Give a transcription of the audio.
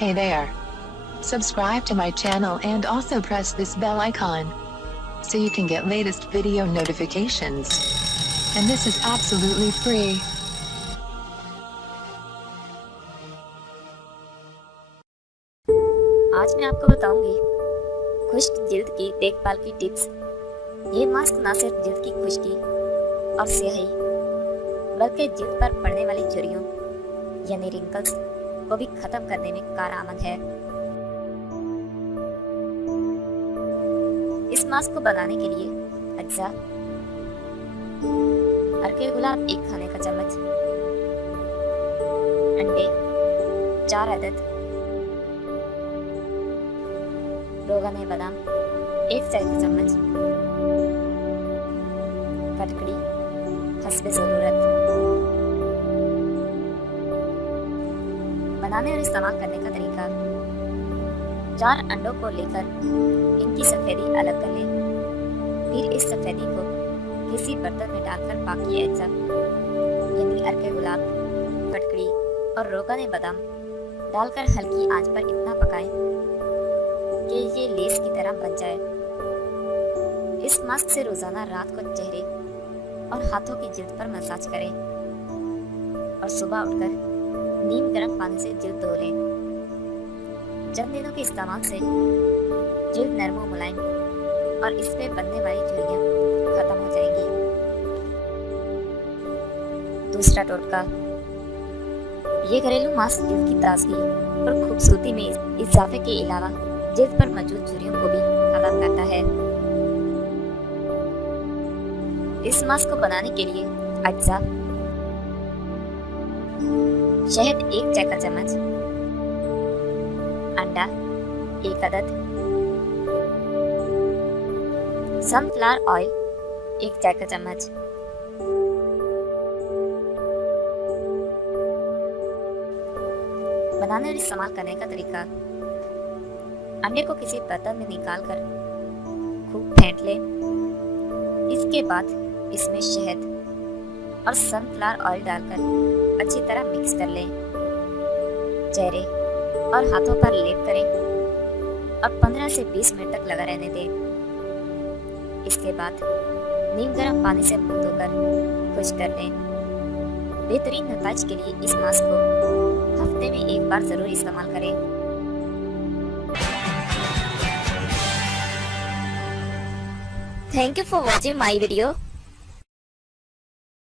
Hey there. Subscribe to my channel and also press this bell icon so you can get latest video notifications. And this is absolutely free. आज मैं आपको बताऊंगी खुश्क जिल्द की देखभाल की टिप्स। ये मास्क न सिर्फ जिल्द की खुश्की और स्याही बल्कि जिल्द पर पड़ने वाली झुर्रियों यानी रिंकल्स को भी खत्म करने में कारआमद है। इस मास्क को बनाने के लिए अज्जा: अर्के गुलाब 1 खाने का चम्मच, अंडे 4 अदद, रोगन बादाम 1 चाय का चम्मच, कटकड़ी हस्बे ज़रूरत। बनाने और इस्तेमाल करने का तरीका: 4 अंडों को लेकर इनकी सफ़ेदी अलग कर लें। फिर इस सफ़ेदी को किसी बर्तन में डालकर बाकी अज्जा यानी अर्के गुलाब, कटकड़ी और रोगन बादाम डालकर हल्की आंच पर इतना पकाएं कि ये लेस की तरह बन जाए। इस मास्क से रोजाना रात को चेहरे और हाथों की जिल्द पर मसाज करें और सुबह उठकर नीम गर्म पानी से जिल्द धो लें। चंद दिनों के इस्तेमाल से जिल्द नरम और मुलायम और इस पे बनने वाली झुर्रियां खत्म हो जाएंगी। दूसरा टोटका: ये घरेलू मास्क जिल्द की ताजगी और खूबसूरती में इजाफे के अलावा जिल्द पर मौजूद झुर्रियों को भी खत्म करता है। इस मास्क को बनाने के लिए अज्जा: शहद 1 चाय का चम्मच, अंडा 1 अदद, सनफ्लावर ऑयल 1 चाय का चम्मच, बनाने और इस्तेमाल करने का तरीका: अंडे को किसी बर्तन में निकालकर खूब फेंट लें। इसके बाद इसमें शहद और सनफ्लावर ऑयल डालकर अच्छी तरह मिक्स कर लें। चेहरे और हाथों पर लेप करें और 15 से 20 मिनट तक लगा रहने दें। इसके बाद नीम गर्म पानी से मुंह धोकर खुश्क कर लें। बेहतरीन नताज के लिए इस मास्क को हफ्ते में 1 बार जरूर इस्तेमाल करें। Thank you for watching my video.